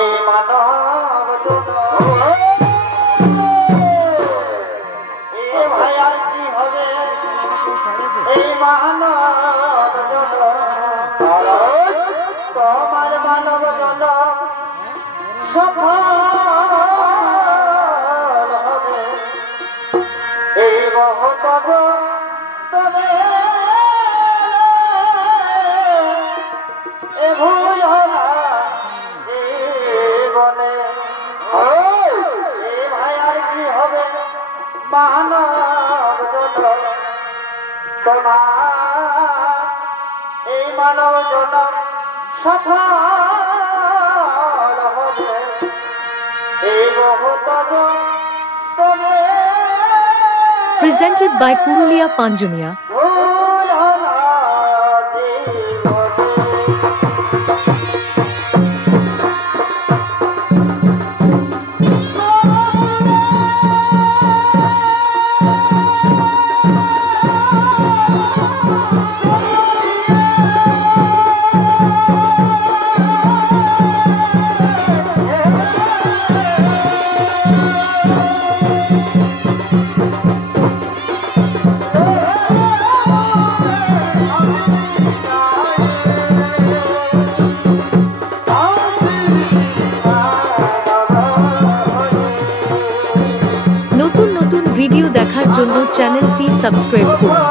এই মানব এ ভাই আর কি হবে এই মানব তোমার মানব সফল হবে এই মহতব তবে এ ভুল না জীবনে এ ভাই আর কি হবে মানব তোমার এই মানব জনম সফল হবে এই মহতব তবে Presented by Purulia Panjuniya. নতুন নতুন ভিডিও দেখার জন্য চ্যানেলটি সাবস্ক্রাইব করুন।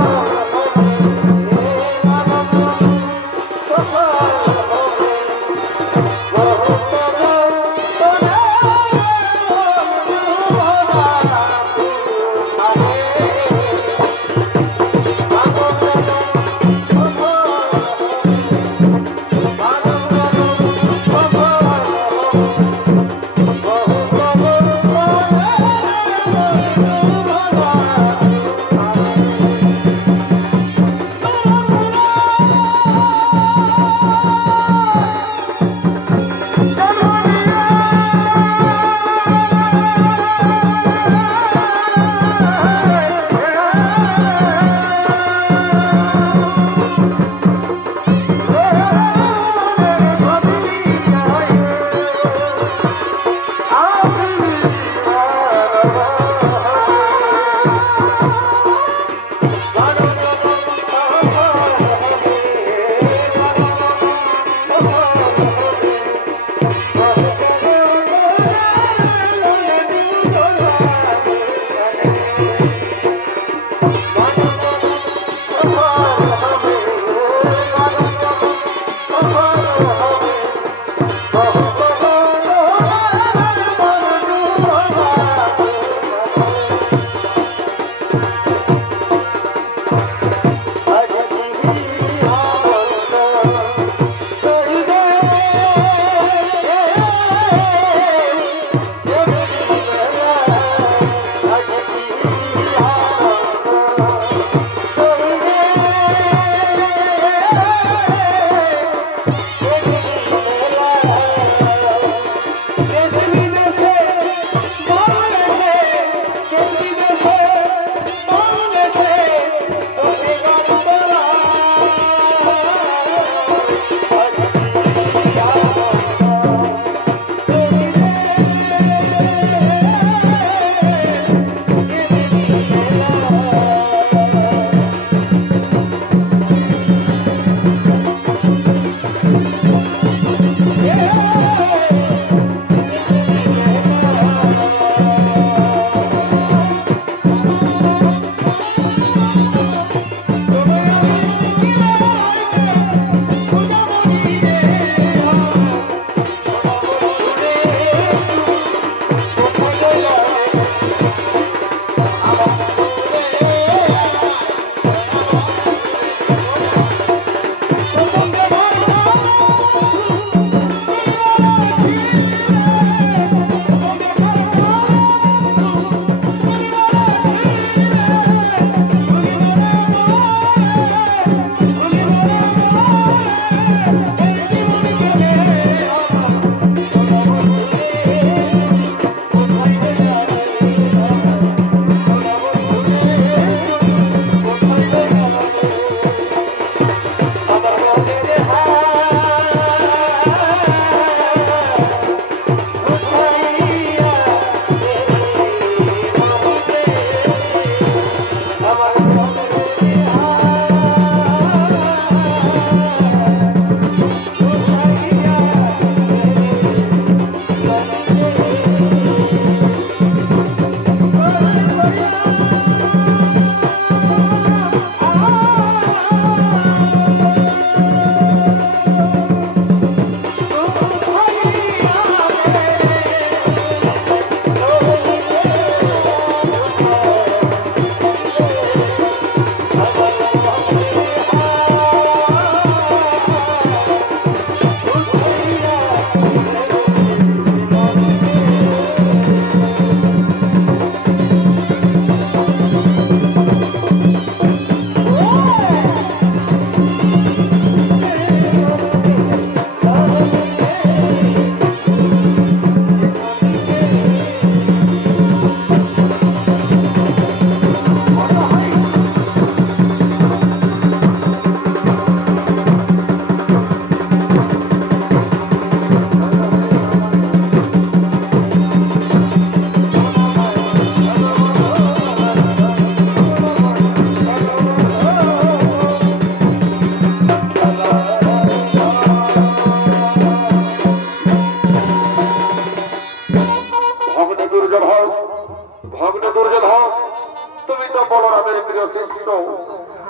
শিষ্য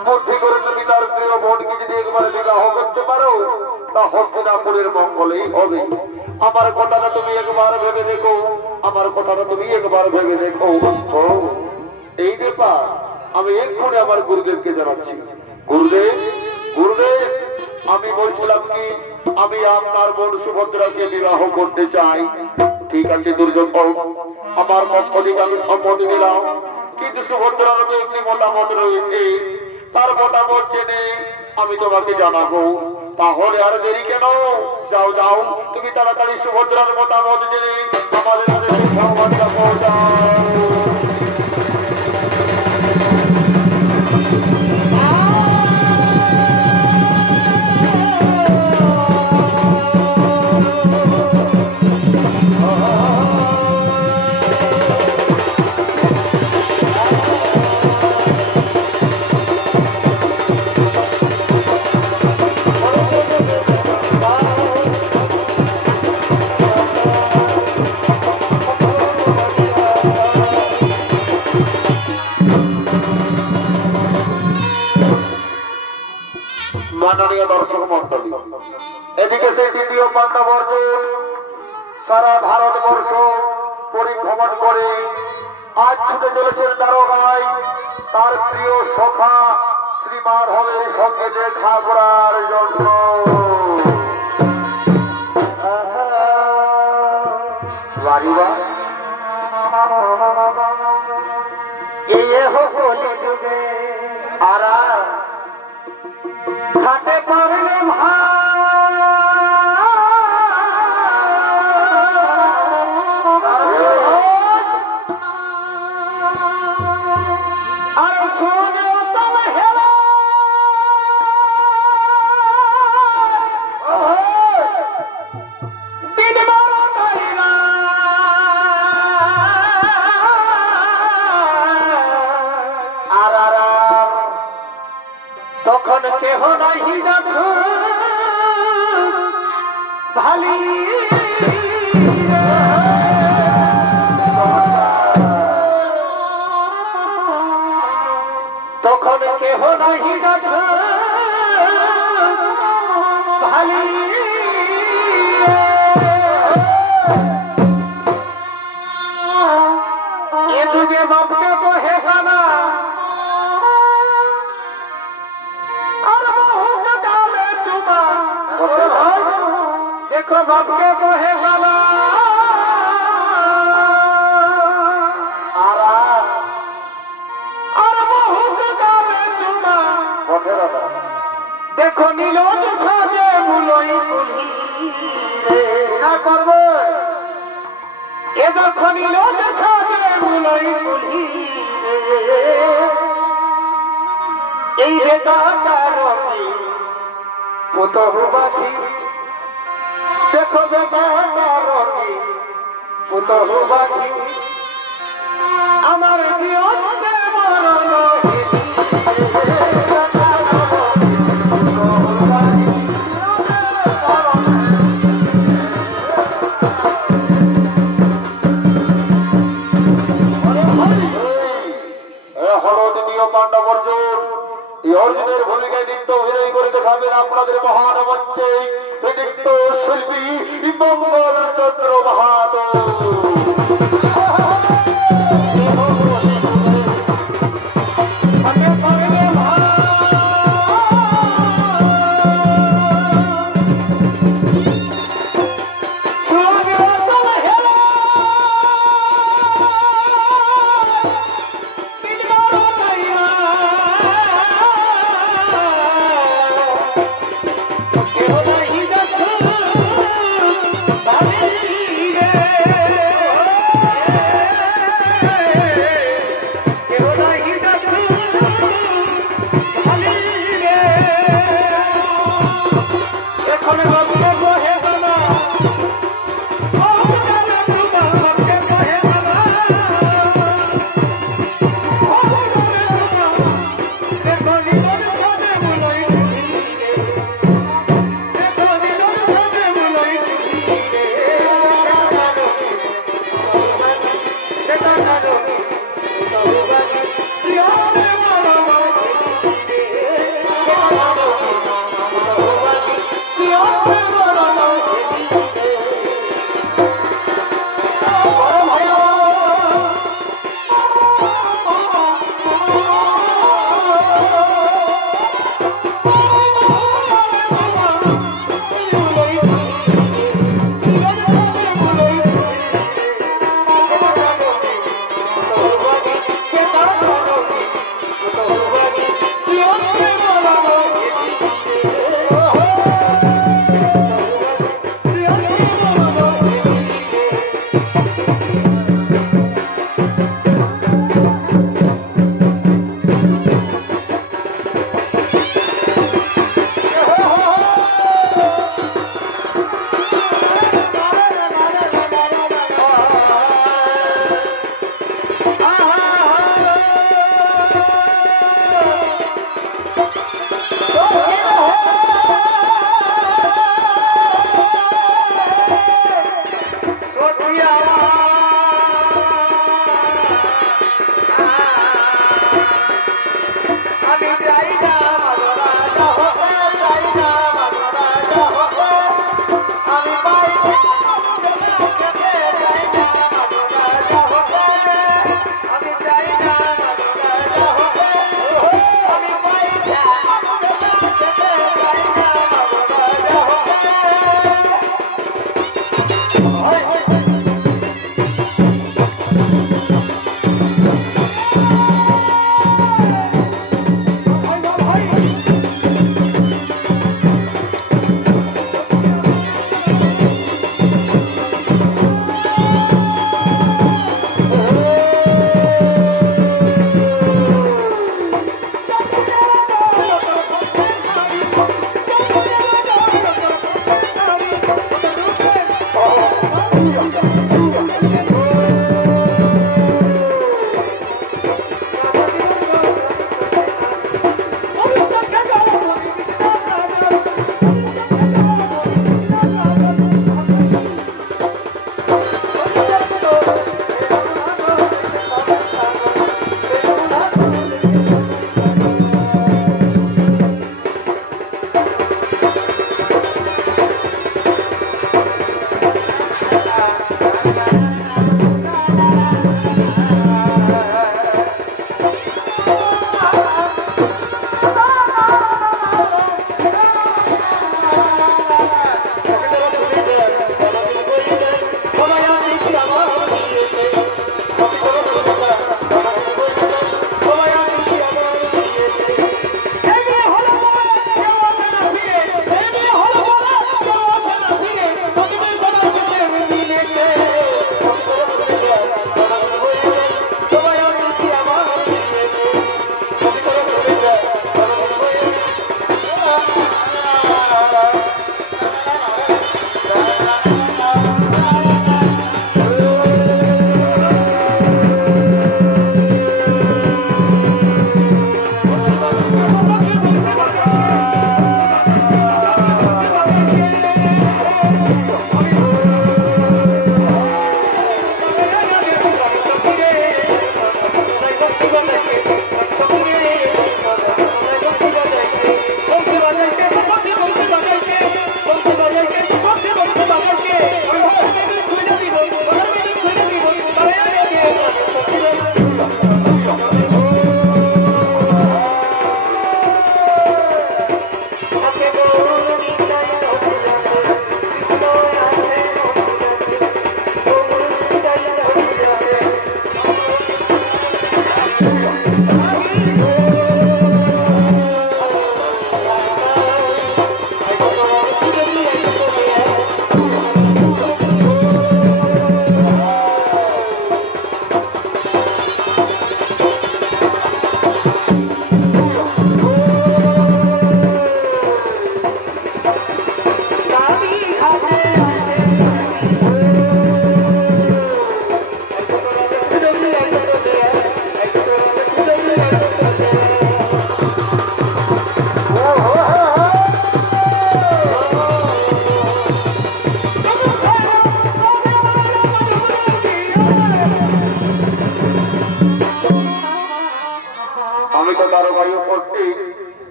বুদ্ধি করে তুমি তার প্রিয় বোনকে যদি একবার বিবাহ করতে পারো তা হস্তিনাপুরের মঙ্গলেই হবে। আমার কথাটা তুমি একবার ভেবে দেখো, আমার কথাটা তুমি একবার ভেবে দেখো। এই ব্যাপার আমি এক্ষুনি আমার গুরুদেবকে জানাচ্ছি। গুরুদেব, গুরুদেব, আমি বলছিলাম কি আমি আপনার বোন সুভদ্রাকে বিবাহ করতে চাই। ঠিক আছে দুর্যোধন, আমার পক্ষ থেকে আমি সম্মতি দিলাম, কিন্তু সুভদ্রার তো একটি মতামত রয়েছে, তার মতামত জেনে আমি তোমাকে জানাবো। তাহলে আর দেরি কেন, যাও যাও তুমি তাড়াতাড়ি সুভদ্রার মতামত জেনে আমাদের কাছে সংবাদটা পৌঁছাও। মাননীয় দর্শক মন্ডলী, এদিকে সেই দ্বিতীয় পাণ্ডব অর্জুন সারা ভারতবর্ষ পরিভ্রমণ করে আজ ছুটে চলেছেন দ্বারকায় তার প্রিয় সখা শ্রী মাধবের সঙ্গে দেখা করার জন্য। হাতে পারলে আর সোনে তবে হেলা তখন কেহ নাহি ভালি তখন কেহ নাহি ভালি এ যুগে বাপকে বহে গানা দেখো বাপকে বহে গানা আর বহু গালে চুমা দেখো নীল সাজে মুলই কুলি না করবো এ দেখো নীল সাজে মুলই কুলি এই বেদাতার পুতহু বাঁধি দেখো বেদাতার পুতহু বাঁধি আমার জীবনে মরণ পাণ্ডব অর্জুন, এই অর্জুনের ভূমিকায় নৃত্য অভিনয় করে দেখাবেন আপনাদের মহান মঞ্চে এই নৃত্য শিল্পী মঙ্গল চন্দ্র মাহাতো।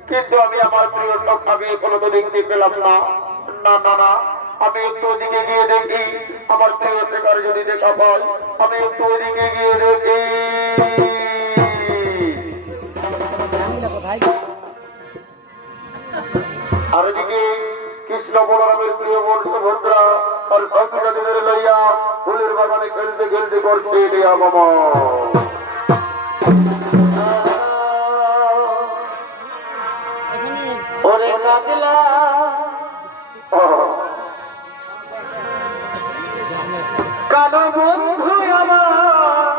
কিন্তু আমি আমার প্রিয় সখাকে এখনো তো দেখতে পেলাম না। না না না, আমি একটু ওদিকে গিয়ে দেখি, আমার প্রিয় শেখার যদি দেখা পাই, আমি একটু ওদিকে গিয়ে দেখি। আর ওদিকে কৃষ্ণ বলরামের প্রিয় বোন সুভদ্রা আর সঙ্গী সাথীদের লইয়া ফুলের বাগানে খেলতে খেলতে করছে দেয়া মামা। ওরে কাজলা কালো বন্ধু আমার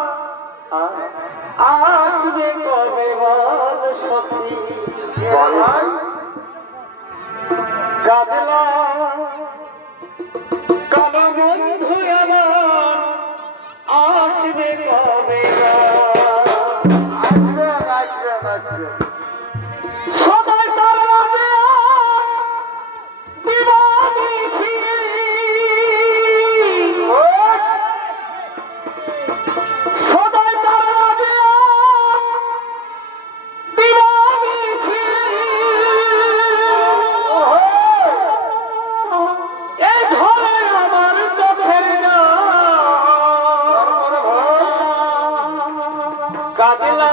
আসবে কবে বল সখী, কাজলা কালো বন্ধু আমার আসবে কবে, আসবে আসবে আসবে সবাই তার রাজে দিবানি সবাই তার রাজে দিবানি এই ধরে আমার চোখের কাজলা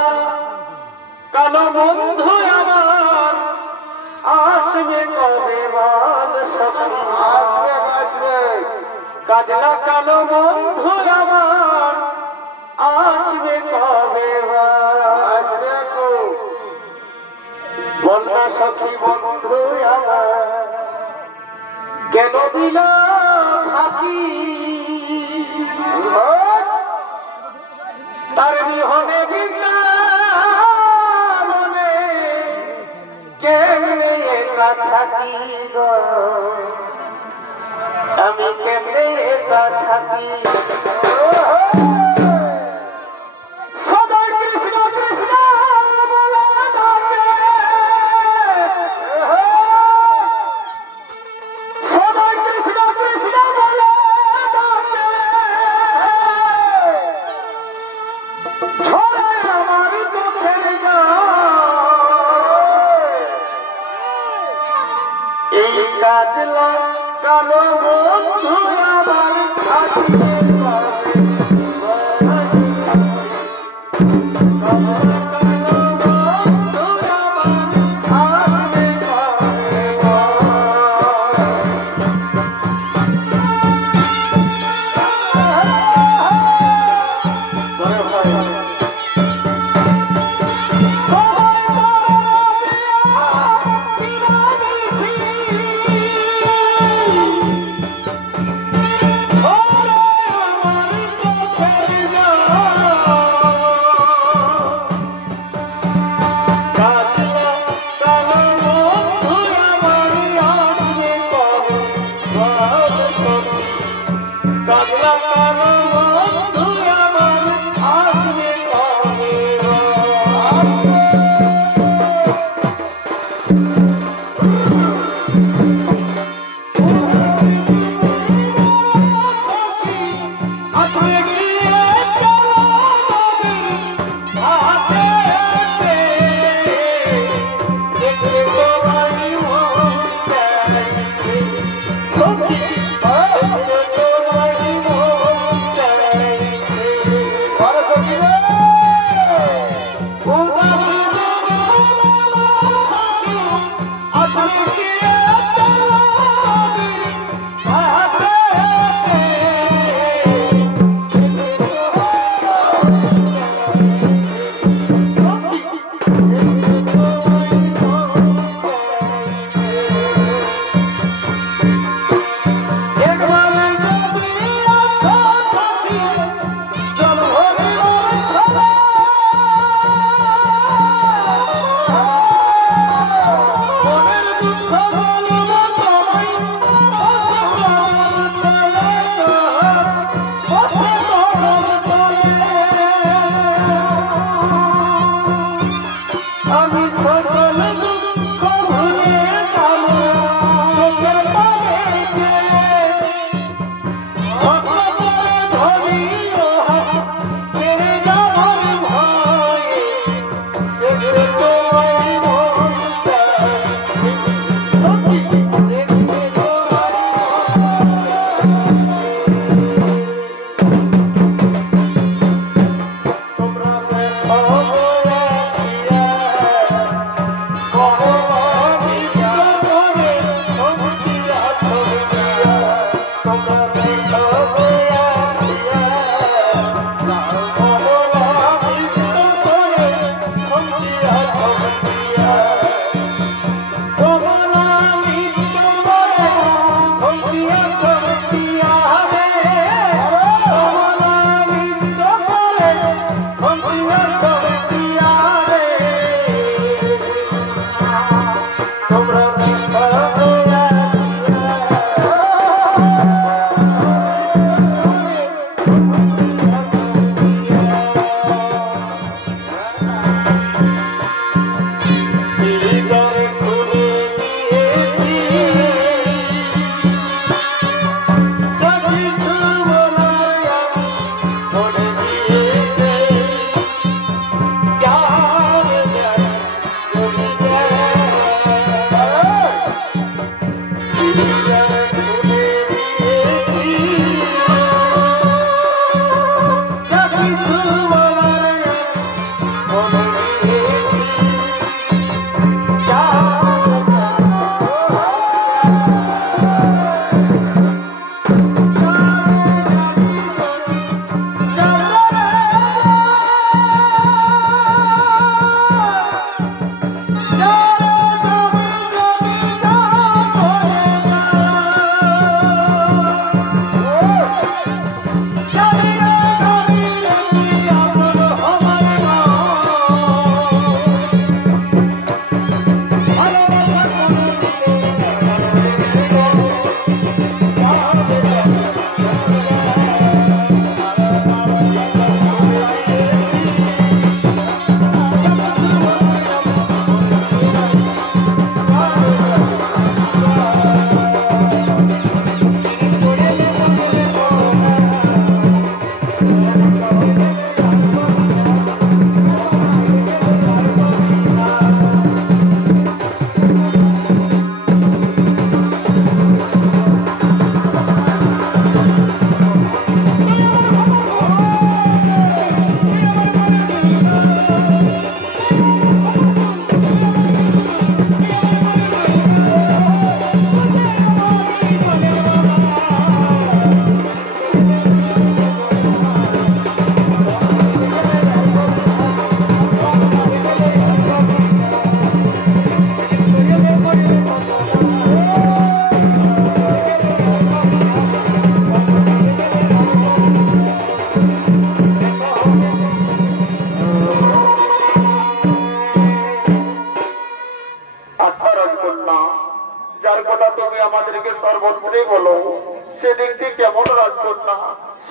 কালো বন্ধু আমার আসবে কবে বল সখী, আসবে আসবে কাজলা কালো বন্ধু আমার আসবে কবে আসবে বল না সখী বন্ধু আমার কেন দিল ফাঁকি, তার বিহনে বিনা কেমনে একা থাকি গো, আমি কেমনে একা থাকি কাজলা কালো বন্ধু আমার আসবে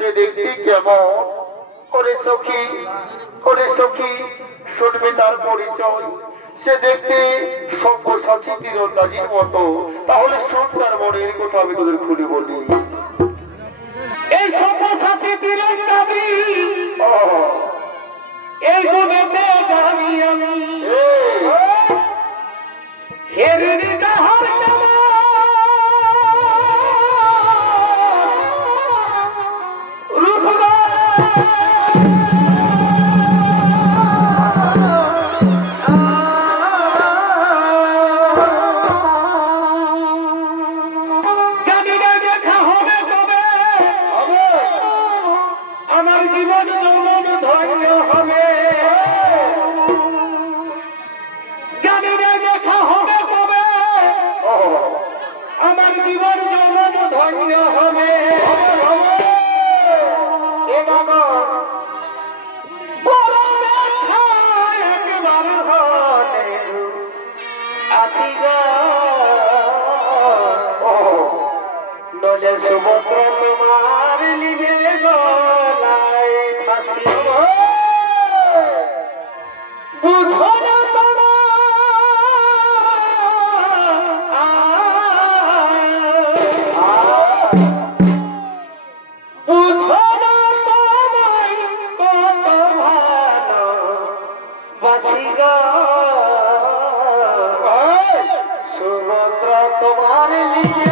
সে দেখতে কেমন? ওরে সখী, ওরে সখী, শুনবে তার পরিচয়। সে দেখতে সব্যসাচী তীরন্দাজির মতো। তাহলে শোন তার মনের কথা আমি তোদের খুলে বলি। এই সব্যসাচী তীরন্দাজি এই গুণেতে জানি আমি হেরিনি তাহার রূপবা আমার জীবন যৌবন ধন্য হবে, জানি না দেখা হবে কবে, আমার জীবন যৌবন ধন্য হবে। একবার হলে আসি গলে সুভদ্র তোমার নিজে গলায় ফাঁসি বুঝো না বুঝো না তোমায় কত ভালো বাসি গো সুভদ্র তোমার নিজে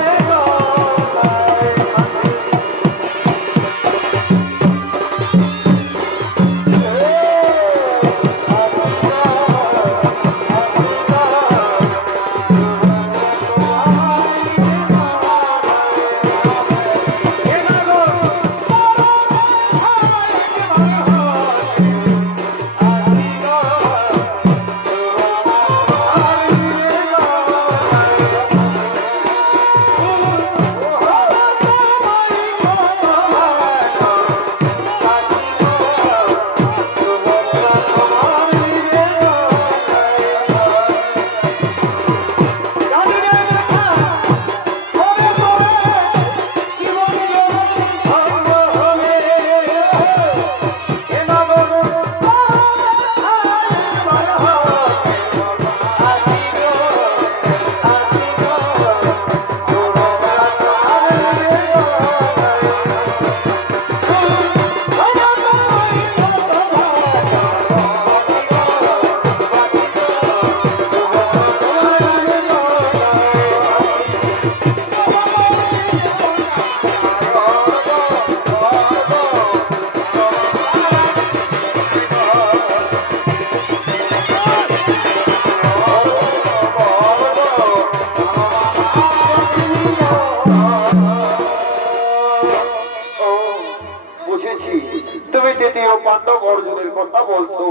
তুমি তৃতীয় পাণ্ডব অর্জুনের কথা বলছো,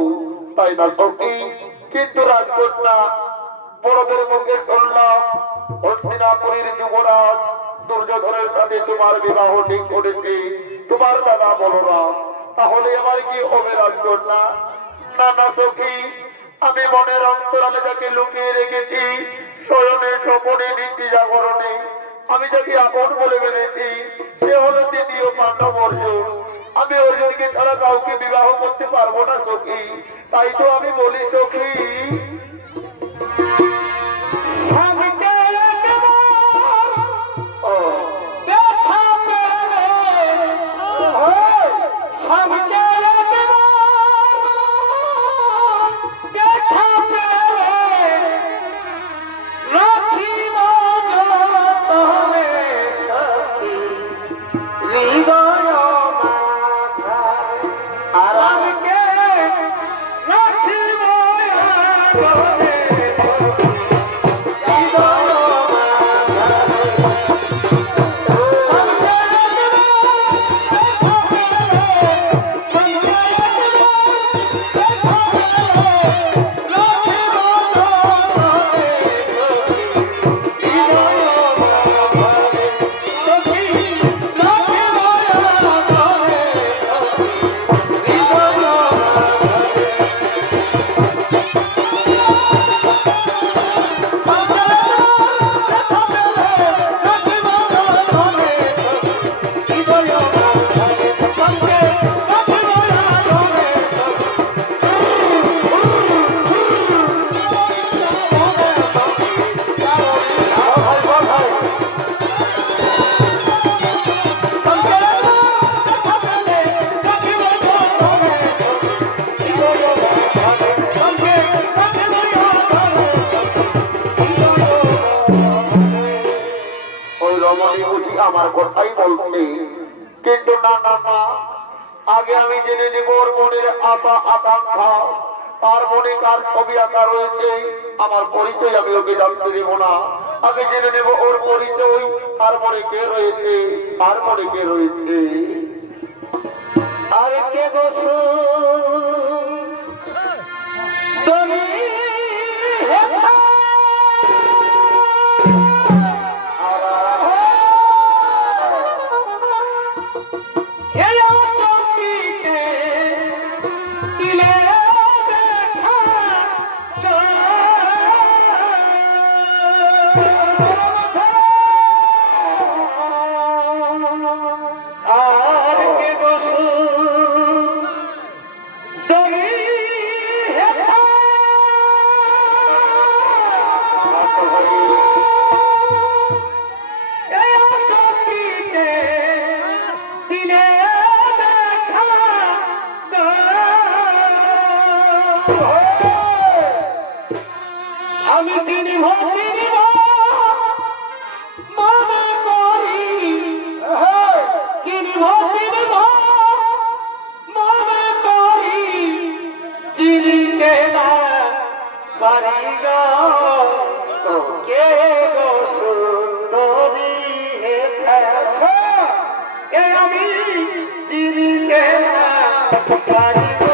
তাই না সখী? কিন্তু রাজকন্যা বড়দের মুখে শুনলাম হস্তিনাপুরীর যুবরাজ দুর্যোধনের সাথে তোমার বিবাহ ঠিক করেছে তোমার দাদা বলরাম। তাহলে আমার কি হবে রাজকন্যা? না না সখী, আমি মনের অন্তরালে যাকে লুকিয়ে রেখেছি, স্বয়নে স্বপনে নিত্য জাগরণে আমি যাকে আপন বলে মেনেছি, সে হলো তৃতীয় পাণ্ডব অর্জুন। আমি অর্জুনকে ছাড়া কাউকে বিবাহ করতে পারবো না সখী। তাই তো আমি বলি সখী, কথাই বলছে, কিন্তু না না না, আগে আমি জেনে নেব ওর মনের আশা আকাঙ্ক্ষা, তার মনে কার ছবি আঁকা রয়েছে, আমার পরিচয় আমি ওকে জানতে দেব না। আগে জেনে নেব ওর পরিচয়, তার মনে কে রয়েছে, তার মনে কে রয়েছে। আর কে বসু তুমি আমি তিনি মনে করি, তিনি মনে করি, চিনিতে না পারি গো কে গো সুন্দরী আমি চিনিতে না পারি গো।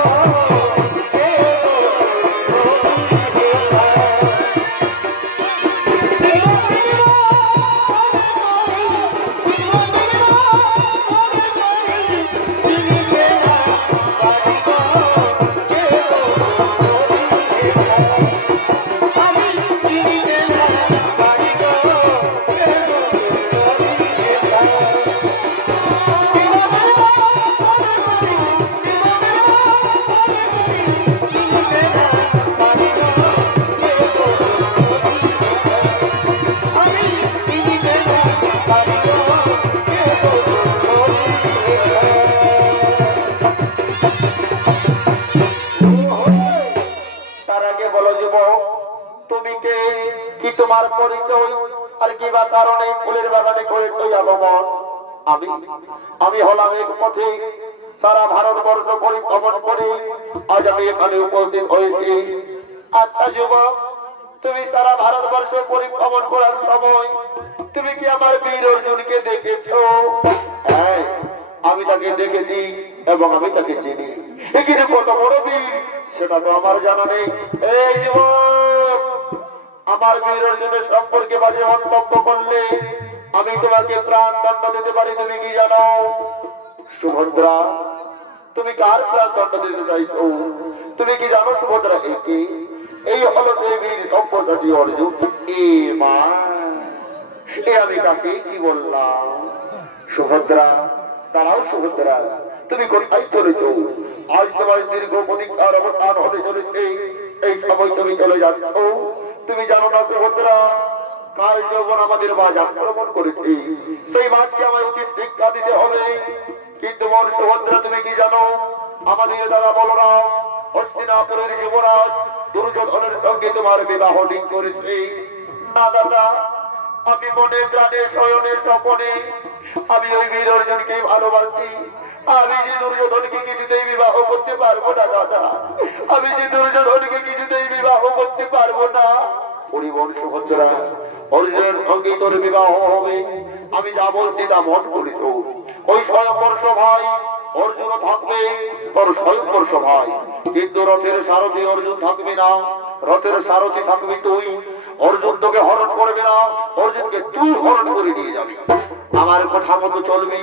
তোমার পরিচয় আর কি বা কারণে ফুলের বাগানে করেছই আগমন? আমি হলাম এক পথে সারা ভারতবর্ষ পরিভ্রমণ করে আজ আমি এখানে উপস্থিত হয়েছি। আচ্ছা যুবক, তুমি সারা ভারতবর্ষ পরিভ্রমণ করার সময় তুমি কি আমার বীর অর্জুনকে দেখেছো? হ্যাঁ, আমি তাকে দেখেছি এবং আমি তাকে চিনি। কিন্তু কত বড় বীর সেটা তো আমার জানা নেই। এই যুবক, আমার বীর অর্জুনের সম্পর্কে বাজে মন্তব্য করলে আমি তোমাকে প্রাণ দণ্ড দিতে পারি। তুমি কি জানো সুভদ্রা? তুমি কার প্রাণ দণ্ড দিতে চাইছো? তুমি কি জানো সুভদ্রা একে? এই হলো সেই বীর সম্পদাজি অর্জুন। এ মা, এ আমি কাকে কি বললাম? সুভদ্রা, তারাও সুভদ্রা, তুমি কোথায় চলেছ? আজ তোমার দীর্ঘ প্রতীক্ষার অবসান হতে চলেছে, এই সময় তুমি চলে যাচ্ছ। তুমি জানো না সুভদ্রা, কার যৌবন আমাদের মাঝ আক্রমণ করেছে, সেই মাঝকে আমার উচিত শিক্ষা দিতে হবে। কিন্তু মন সুভদ্রা, তুমি কি জানো আমাদের দাদা বলরাম হস্তিনাপুরের যুবরাজ দুর্যোধনের সঙ্গে তোমার বিবাহ ঠিক করেছে? না দাদা, আমি মনে প্রাণে শয়নে স্বপনে আমি ওই বীর অর্জুনকে ভালোবাসি। আমি যে দুর্যোধনকে কিছুতেই বিবাহ করতে পারবো না দাদা, আমি যে দুর্যোধনকে কিছুতেই বিবাহ করতে পারবো না। পরিবন সুভদ্রা, অর্জুনের সঙ্গে তোর বিবাহ হবে, আমি যা বলছি তা মন করিস। ওই স্বয়ংবর সভায় অর্জুন থাকবে, তোর স্বয়ংবর সভায়, কিন্তু রথের সারথি অর্জুন থাকবে না। রথের সারথি থাকবি তুই। অর্জুন তোকে হরণ করবে না, অর্জুনকে তুই হরণ করে নিয়ে যাবি। আমার কথা মতো চলবি,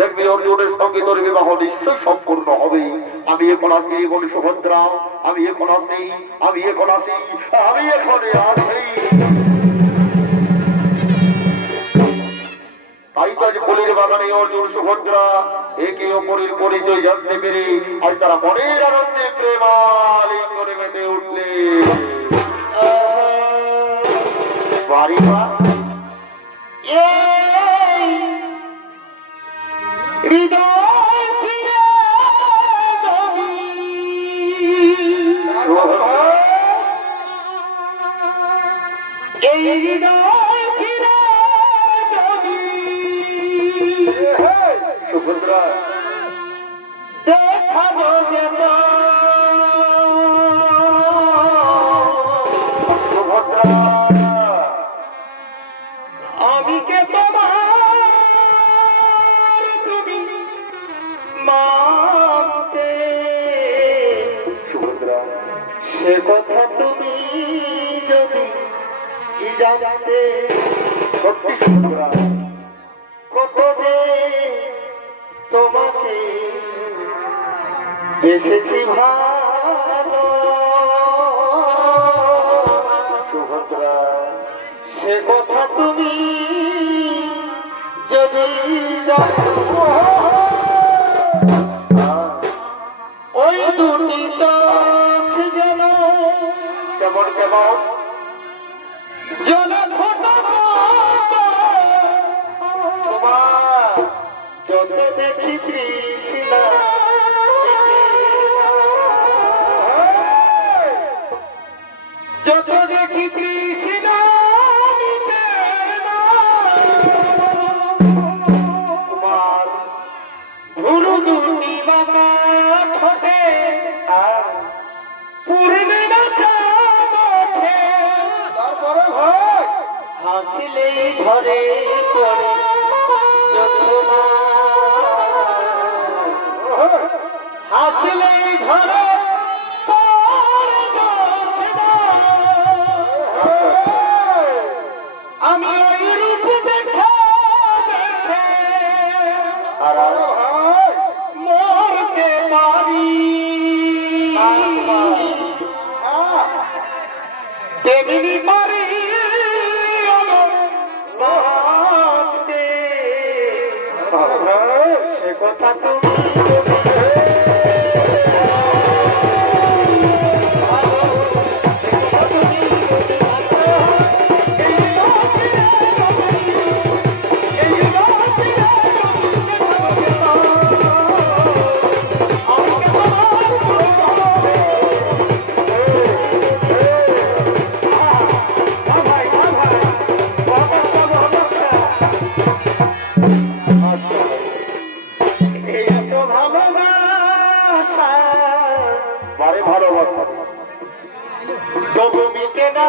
দেখবি অর্জুনের সঙ্গে তোর বিবাহ নিশ্চয়ই সম্পূর্ণ হবে। আমি এখন আসি বলি সুভদ্রা, আমি এখন আসি, আমি এখন আসি, আমি এখন আসি। তাই তো আজ ফুলের বাগানে অর্জুন সুভদ্রা একে অপরের পরিচয় জানতে পেরে আজ তারা মনের আনন্দে প্রেমালিঙ্গনে মেতে উঠলে। বাড়ি মা হৃদয় ফিরে এই হৃদয় ফিরে দেখাবো যেন আমি কে তোমার তুমি মানতে সুভদ্রা সে কথা তুমি যদি জানতে সত্যি সুভদ্রা কত যে তোমাকে বেসেছি ভালো সুভদ্রা সে কথা তুমি যদি জানো ওই দুটি চোখ যেন কেমন কেমন জলে ফোটা তোমার যত দেখি তৃষ্ণা যত দেখি তৃষ্ণা তোমার ভুরু দুটি বাবা ঠোঁটে পূর্ণিমা চাঁদে তারপরে ভাই হাসিলেই ঘরে পড়ে যন্ত্রণা হাসিলেই ঘরে আমি ওই রূপ দেখে মরতে পারি তেমনি পারি বাঁচতে সে কথা তুমি ভালোবাসা তবু মিটে না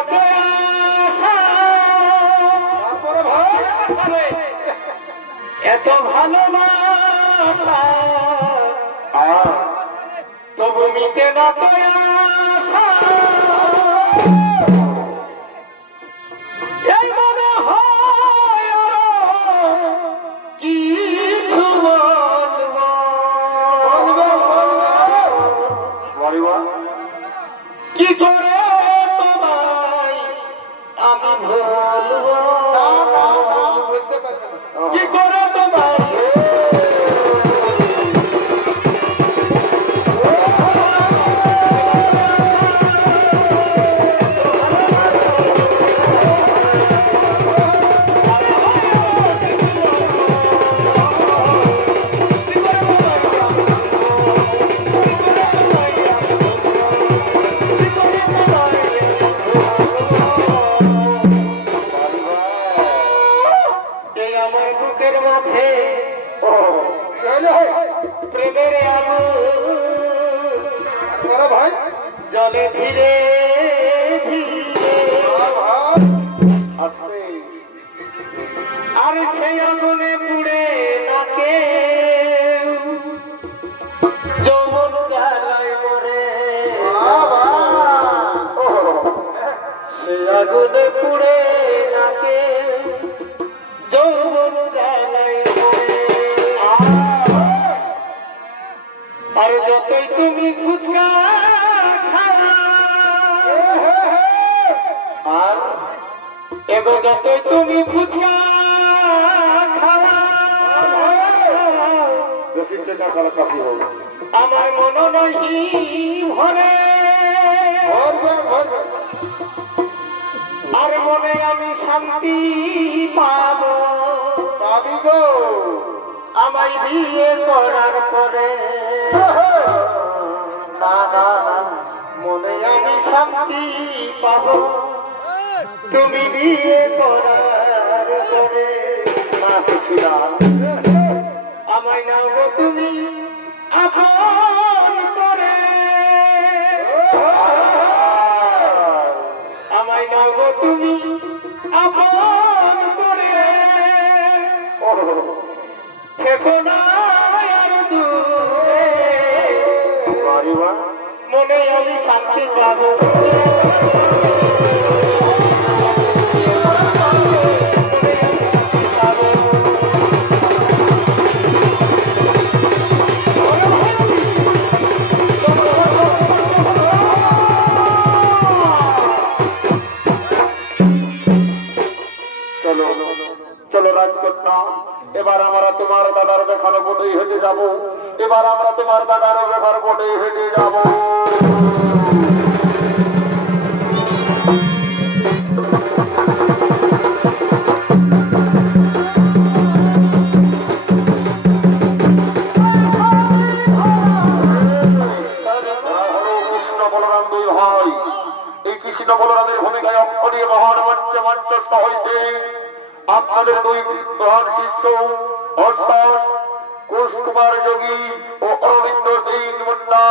এত ভালোবাসা তবু মিটে না এই মনে হয় কিছু কি করে তোমায় আমি ভুলবো কি করে তোমায় প্রেমের আলো ভাই জলে ধীরে ধীরে আসবে আর সেই আগুনে পুড়ে নাকে যৌবন জ্বালায় মরে সেই আগুনে পুড়ে নাকে যৌবন জ্বালায় আর যতই তুমি ফুচকা খাওয়া আর এগো যতই তুমি ফুচকা খাওয়া আমার মন নহি ভরে আর মনে আমি শান্তি পাব পাবি গো আমায় বিয়ে করার পরে না না মনে আমি শান্তি পাব তুমি বিয়ে করার পরে না সুখীরা আমায় নাও গো তুমি আপন পারি মা? মনে আমি শান্তি পাবো। চলো চলো রাজকন্যা, এবার আমরা তোমার দাদার দেখানো বোটেই হেঁটে যাব। এবার আমরা তোমার দাদার দেখার বোটেই হেঁটে যাব। কৃষ্ণ বলরাম দুই ভাই, এই কৃষ্ণ বলরামের ভূমিকায় অক্ষরীয় মহান মঞ্চে মঞ্চস্থ হয়েছে আপনাদের দুই প্রধান শিষ্য অর্থাৎ কুশ কুমার যোগী ও অরবিন্দ সিং মুন্ডা।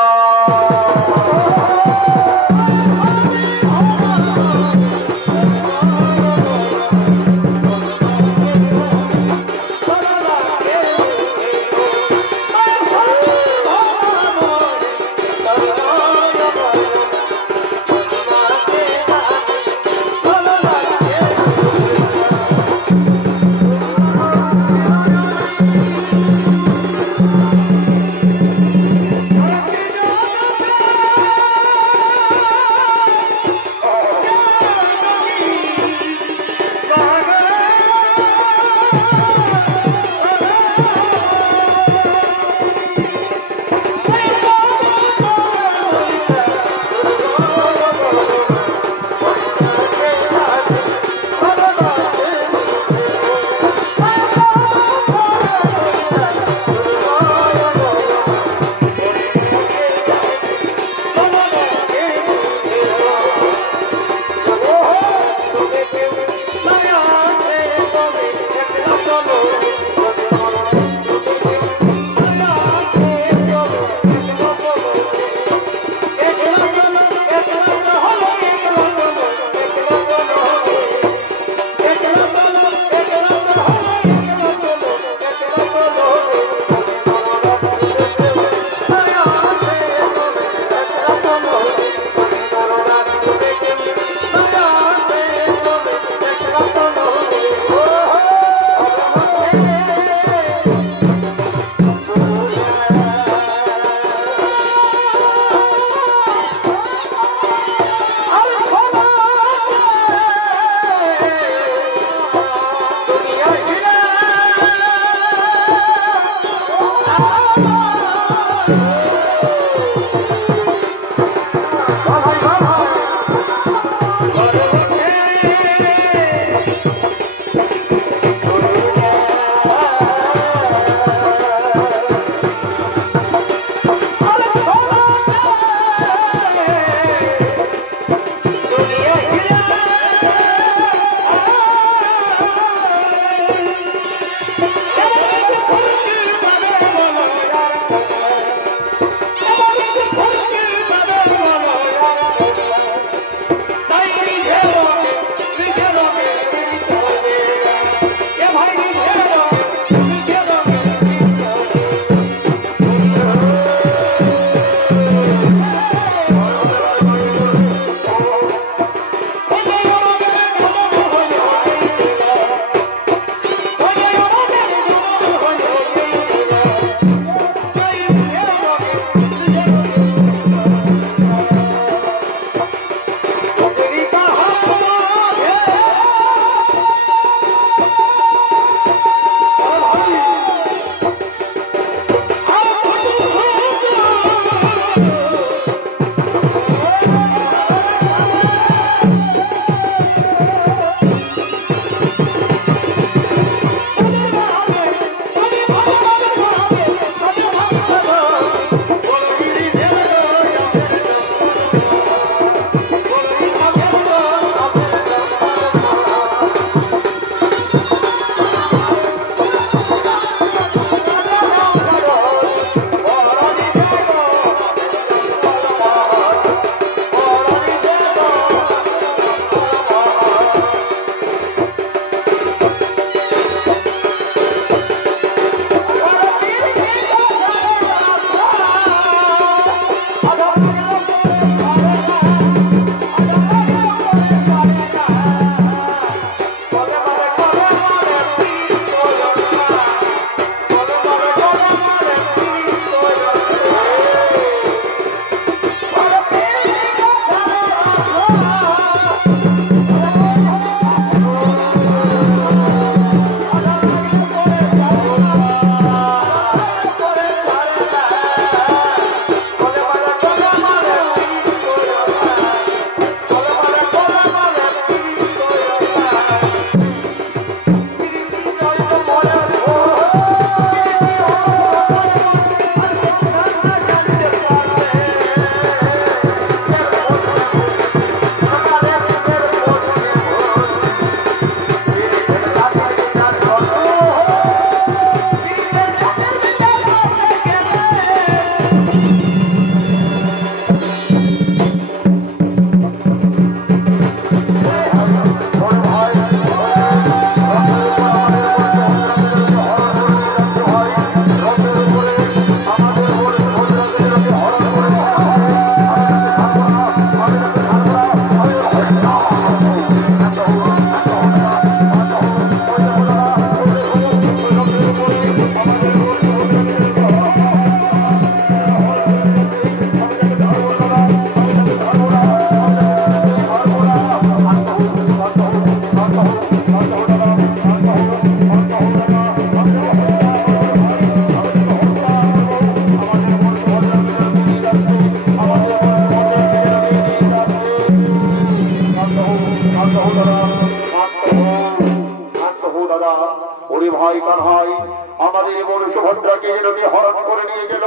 সুভদ্রাকে যেন হরণ করে নিয়ে গেল।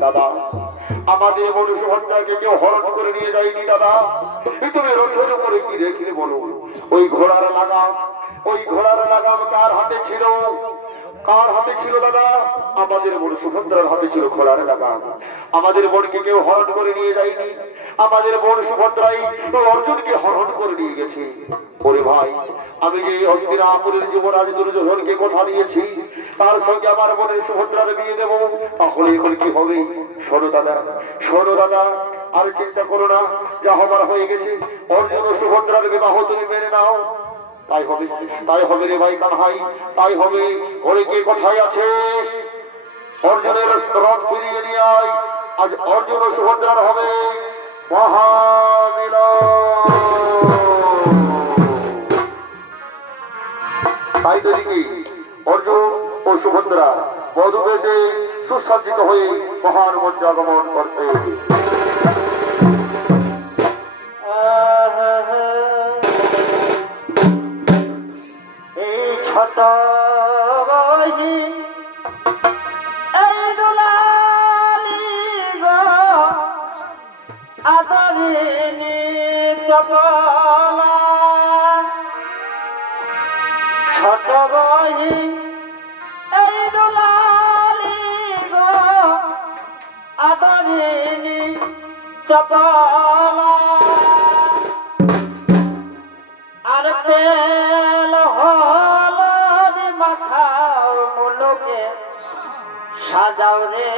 দাদা, আমাদের বোন সুভদ্রাকে কেউ হরণ করে নিয়ে যায়নি দাদা। তুমি রথের উপরে কি দেখলে বলো? ওই ঘোড়ার লাগাম কার হাতে ছিল? কার হাতে ছিল দাদা? আমাদের বোন সুভদ্রার হাতে ছিল ঘোড়ার লাগাম। আমাদের বোনকে কেউ হরণ করে নিয়ে যায়নি। আমাদের বোন সুভদ্রাই অর্জুনকে হরণ করে নিয়ে গেছে। ওরে ভাই, আমি যে হস্তিনাপুরের যুবরাজ দুর্যোধনকে কথা দিয়েছি তার সঙ্গে আমার বোনের সুভদ্রার বিয়ে দেব, তাহলে এখন কি হবে? শোনো দাদা, আর চিন্তা করো না, যা হবার হয়ে গেছে। অর্জুন ও সুভদ্রার বিবাহ তুমি মেনে নাও। তাই হবে রে ভাই কানহাই, তাই হবে। ওরে কে কোথায় আছে? অর্জুনের রথ ফিরিয়ে নিয়ে আয়। আজ অর্জুন ও সুভদ্রার হবে মহামিলন। তাই তো দেখি অর্জুন ও সুভদ্রা বধূবেশে সুসজ্জিত হয়ে মহান মঞ্চে আগমন করতে। এই ছোট আদরিনী চপলা ছোট বহি এই দুলালি গো আদরিনী চপলা আর তেল হলদি মাখাও মুলুকে সাজাও রে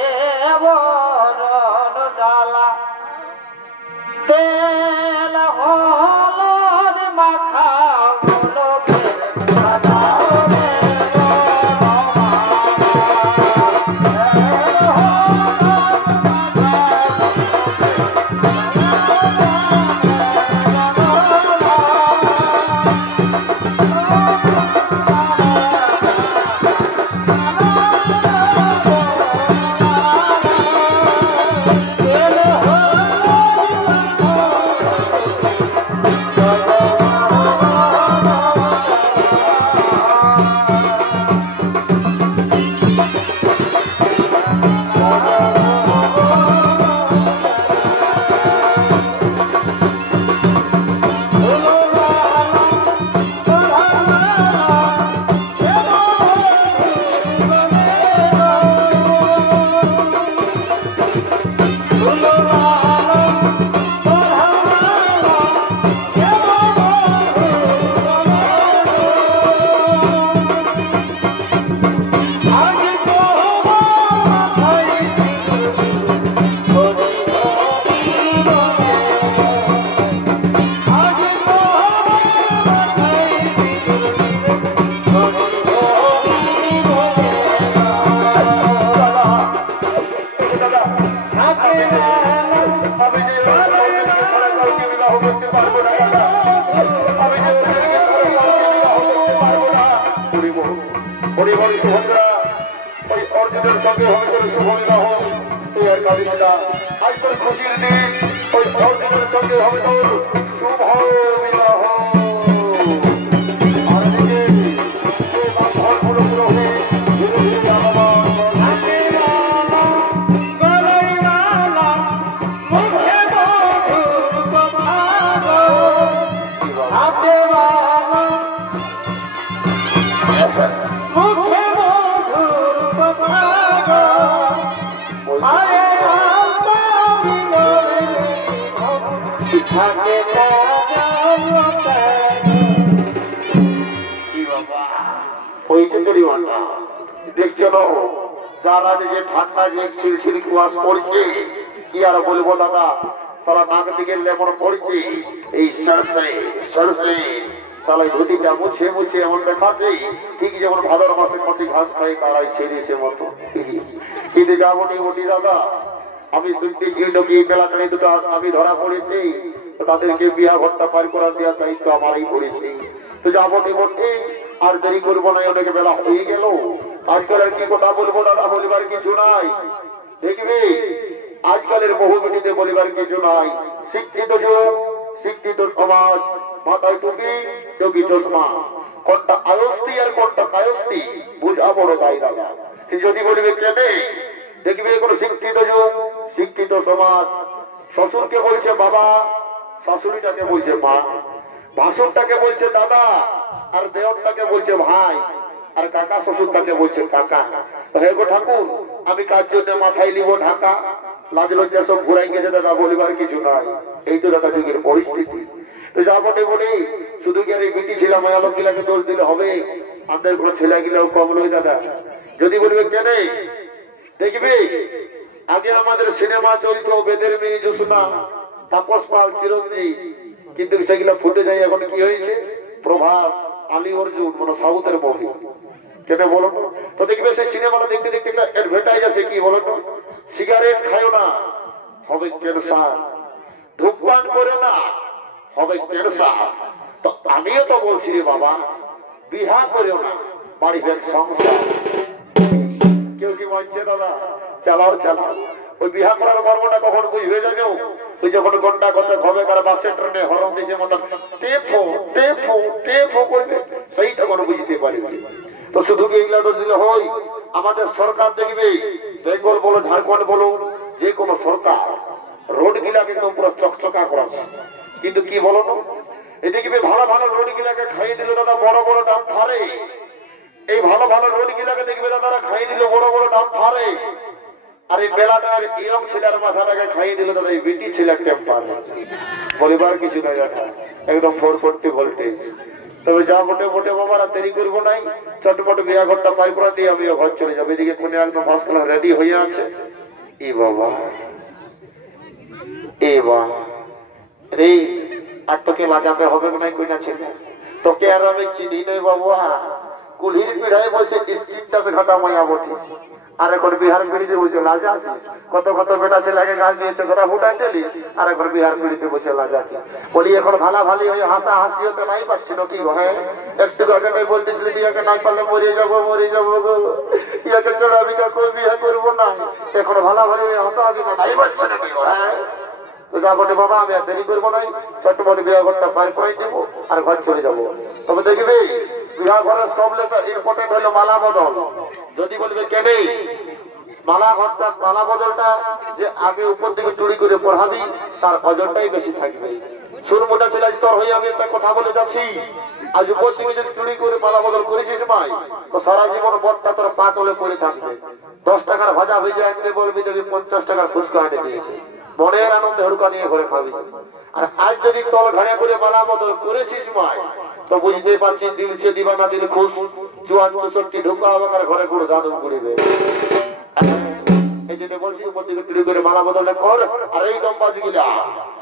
বরণ ডালা। তেল হলদি মাখাও মুলুকে সাজাও রে সুভদ্রা ওই অর্জুনের সঙ্গে হবে তোর শুভ বিবাহ। তুই আর কাঁদিস না, আজ তোর খুশির দিন। ওই অর্জুনের সঙ্গে হবে তোর শুভ বিবাহ। আর দিকে বান্ধব পুরো হয়ে দেখছো যারা যে ঠান্ডা যে ছিলছিল কুয়াশ পড়ছে, কি আর বলবো দাদা, তারা নাক দিকে লেমন পড়ছে। এই সরষে তালাই ধুতিটা মুছে মুছে এমন দেখাচ্ছে ঠিক যেমন ভাদর মাসে কটি ঘাস খাই তারাই ছেড়ে সে মতো। কিন্তু যাবো নি বটি দাদা, আমি শুনছি কি বেলাকানি দুটো আমি ধরা পড়েছি, তাদেরকে বিয়া ঘরটা পার করার দেওয়ার দায়িত্ব আমারই পড়েছে। তো যাবো নি বটি, আর দেরি করবো না, অনেক বেলা হয়ে গেল। আজকালের কি কথা বলবো দাদা, বলিবার কিছু নাই। দেখবি আজকালের বহু মিটিতে বলিবার কিছু নাই। শিক্ষিত যুগ, শিক্ষিত সমাজ, মাথায় টুপি, যোগী চশমা, কোনটা আয়স্তি আর কোনটা কায়স্তি বুঝা বড় দায় দাদা। যদি বলবে কেনে দেখবে কোনো শিক্ষিত যুগ, শিক্ষিত সমাজ, শ্বশুরকে বলছে বাবা, শাশুড়িটাকে বলছে মা, ভাসুরটাকে বলছে দাদা, আর দেওরটাকে বলছে ভাই, আর কাকা শ্বশুরটাকে বলছে কাকা। হে গো ঠাকুর, আমি কার জন্য মাথায় নিব ঢাকা, লাজ লজ্জা সব ঘুরাই গেছে দাদা, বলিবার কিছু নাই। এই তো দাদা যুগের পরিস্থিতি। তো যা বটে বলি, শুধু কি আর এই বিটি ছিলাম মায়ালক গিলাকে দোষ দিলে হবে? আমাদের কোনো ছেলে গিলেও কম নয় দাদা। যদি বলবে কেন দেখবি, আগে আমাদের সিনেমা চলতো বেদের মেয়ে জোসনা, তাপস পাল, চিরঞ্জিত, কিন্তু সেগুলো ফুটে যায় এখন কি হয়েছে? প্রভাস, আলী অর্জুন, মানে সাউথের মুভি। কেন বলো তো? দেখবে সেই সিনেমাটা দেখতে দেখতে একটা অ্যাডভার্টাইজ আছে, কি বলো তো? সিগারেট খাইও না, হবে ক্যান্সার। ধূমপান করে না, হবে ক্যান্সার। তো আমিও তো বলছি রে বাবা, বিহা করেও না, বাড়িবেন সংসার। কেউ কি মানছে দাদা? চালাও চালাও। ওই বিহা করার মর্মটা কখন বুঝবে জানো? ওই যখন ঘন্টা ঘন্টা ঘবে কার বাসে ট্রেনে হরন দিয়েছে মতন টেফো টেফো টেফো করবে, সেই তখন বুঝতে পারবে। তো শুধু কি এগুলা দোষ দিলে হয়? আমাদের সরকার দেখবে, বেঙ্গল বলো, ঝাড়খণ্ড বলো, যে কোনো সরকার রোড গিলাকে একদম পুরো চকচকা করাছে। কিন্তু কি বলো তো, এই দেখবে ভালো ভালো রোড গিলাকে খাইয়ে দিল দাদা বড় বড় দাম ধারে। এই ভালো ভালো রোড গিলাকে দেখবে দাদারা খাইয়ে দিল বড় বড় দাম ধারে। আর এই বেলাটার ইয়ং ছেলের মাথাটাকে খাইয়ে দিল দাদা এই বিটি ছেলের টেম্পার। বলিবার কিছু নাই দাদা, একদম 440 ভোল্টেজ। তবে যা মোটে মোটে বাবারা দেরি করবো নাই, চটপট বিয়া ঘরটা পাই করে দিয়ে আমিও ঘর চলে যাবো। এদিকে কোনে একদম ফার্স্ট ক্লাস রেডি হয়ে আছে। এ বাবা, এ বা রে, আর তোকে লাগাতে হবে না কই না ছেলে, তোকে আর আমি চিনি নেই বাবা। কুলির পিড়ায় বসে স্ক্রিনটা ঘাটা মায়াবতী, আর এখন বিহার পিড়িতে বসে লাজা আছিস। কত কত বেটা ছেলেকে গাল দিয়েছে, তোরা ফুটাই দিলি, আর এখন বিহার পিড়িতে বসে লাজা আছিস। বলি এখন ভালা ভালি হয়ে হাসা হাসি হতে নাই পাচ্ছি না কি? হ্যাঁ, একটু আগে নাই বলতেছিলি বিয়াকে নাই পারলে মরে যাবো গো, ইয়াকে ছাড়া আমি কাউকে বিয়ে করবো না। এখন ভালা ভালি হয়ে হাসা হাসি নাই পাচ্ছি না কি? হ্যাঁ, তো যা বটে বাবা, আমি আর দেরি করবো নাই, চটপট বিয়া ঘরটা পার করে দেবো আর ঘর চলে যাবো। তবে দেখবি বিবাহ ঘরের সব লেখা ইম্পর্টেন্ট হলো মালা বদল। যদি বলবে কেন মালা ঘরটা, মালা বদলটা যে আগে উপর দিকে চুরি করে পড়াবি, তার ওজনটাই বেশি থাকবে। শুরু মোটা ছেলে তোর হয়ে আমি একটা কথা বলে যাচ্ছি, আজ উপর দিকে যদি চুরি করে মালা বদল করেছিস ভাই, তো সারা জীবন বরটা তোর পা তলে পড়ে থাকবে। 10 টাকার ভাজা ভেজে আনতে বলবি, যদি 50 টাকার ফুচকা এনে দিয়েছে, মনের আনন্দে হুড়কা নিয়ে ঘরে খাবি। আর আজ যদি তল ঘাড়ে করে মালা বদল করেছিস ভাই, তো বুঝতে পারছিস দিল সে দিবানা দিল খুশ, 54-64 ঢুকা আমার ঘরে গুড় দাদু করিবে। এই জন্য বলছি উপর দিকে চুরি করে মালা বদলটা কর। আর এই দম্বাজ গিলা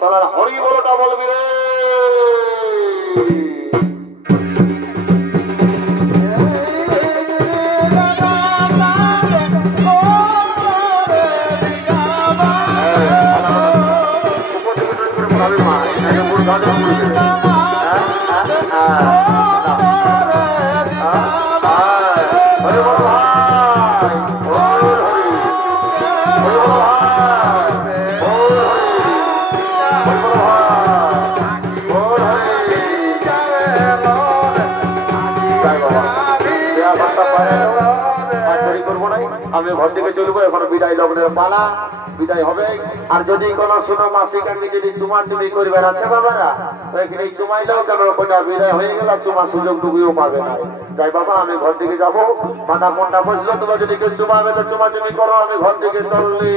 সালার হরি বলটা বলবি রে। আমি ঘর থেকে চলবো, এখন বিদায় লগ্নের পালা, বিদায় হবে। আর যদি কোন শুনো মাসিক আমি যদি চুমাচুমি করবে আছে বাবারা, এখানে চুমাইলেও কেন কোটা বিদায় হয়ে গেল, চুমা সুযোগ টুকুও পাবে না। যাই বাবা, আমি ঘর থেকে যাবো, মাথা ফোনটা বসলো, তোমরা যদি কেউ চুমাবে তো চুমাচুমি করো, আমি ঘর থেকে চললি।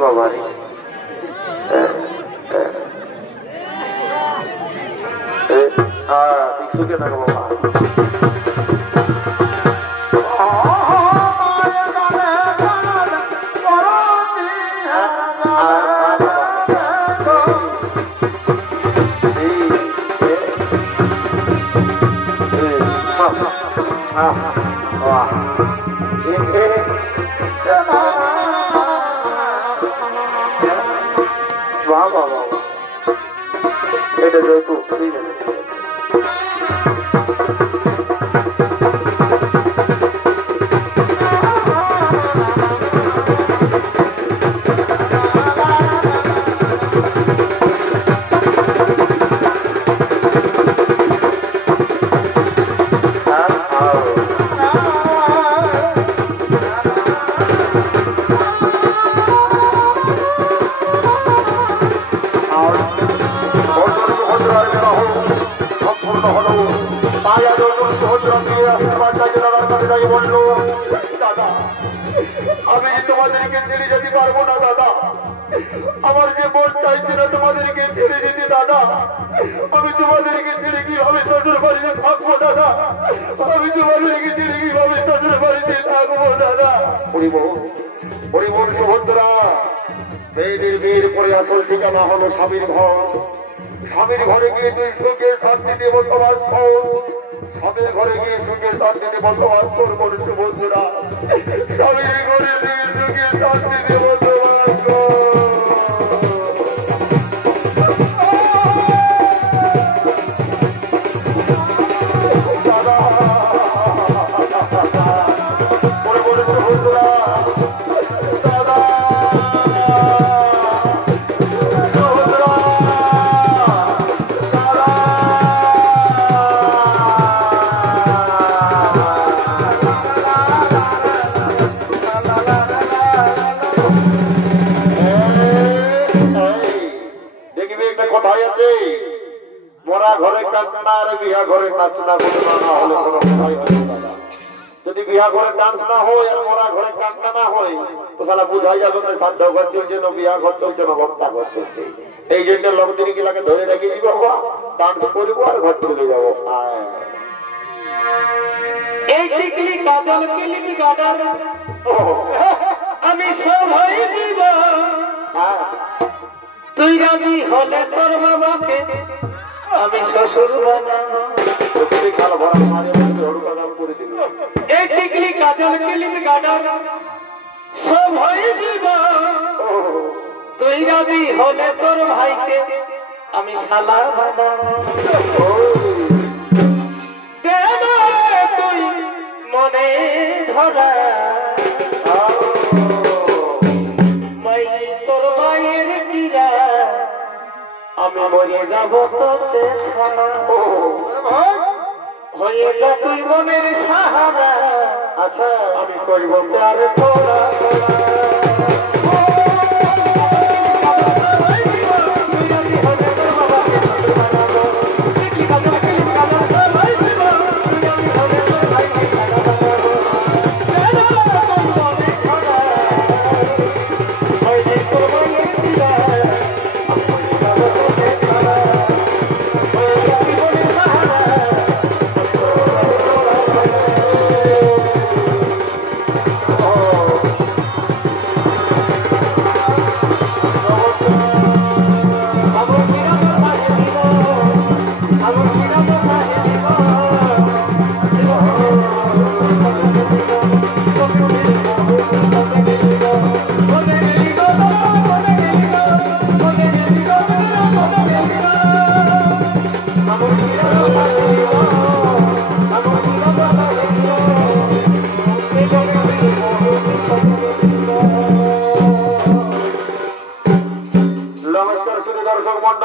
বাবারে সুখে থাকো বাবা। বাবা এটা যৌতুক ঠিক আছে। আমি তোমাদেরকে ছেড়ে যেতে পারবো না দাদা, আমার যে মন চাইছে না তোমাদেরকে ছেড়ে যেতে দাদা। আমি তোমাদেরকে ছেড়ে কিভাবে শ্বশুর বাড়িতে থাকবো দাদা, আমি তোমাদেরকে ছেড়ে কিভাবে শ্বশুর বাড়িতে থাকবো দাদা। হরিবোল সুভদ্রা, মেয়েদের বিয়ের পরে আসল ঠিকানা হলো স্বামীর ঘর। স্বামীর ঘরে গিয়ে তুই সুখে শান্তিতে বসবাস কর, স্বামীর ঘরে গিয়ে সুখে শান্তিতে বসবাস করবো সুভদ্রা। স্বামীর ঘরে গিয়ে সুখে শান্তিতে বসবাস কর। যদি বিয়া ঘরে ডান্স না হয় আর মরা ঘরে কান্না না হয় তো সালা বুঝাই যাবে না সাধ্য ঘর চলছে না বিয়া ঘর চলছে না ভক্তা ঘর চলছে। এই জন্য লোকদের গিলাকে ধরে রেখে দিব, ডান্স করবো আর ঘর চলে যাবো। এই টিকলি কাজল কিলিপি গাডার আমি সবাই দিব, তুই রাজি হলে তোর বাবাকে আমি শ্বশুর বানাবো। এই টিকলি কাজল কিলিপি গাডার সবাই দিব, তুই রাজি হলে তোর ভাইকে আমি শালা বানাবো। তুই মনে ধরা তোর মায়ের কিরা আমি মরে যাব তোতে হয়ে যা তুই মনের সাহারা। আচ্ছা আমি করবো প্যার তোরা।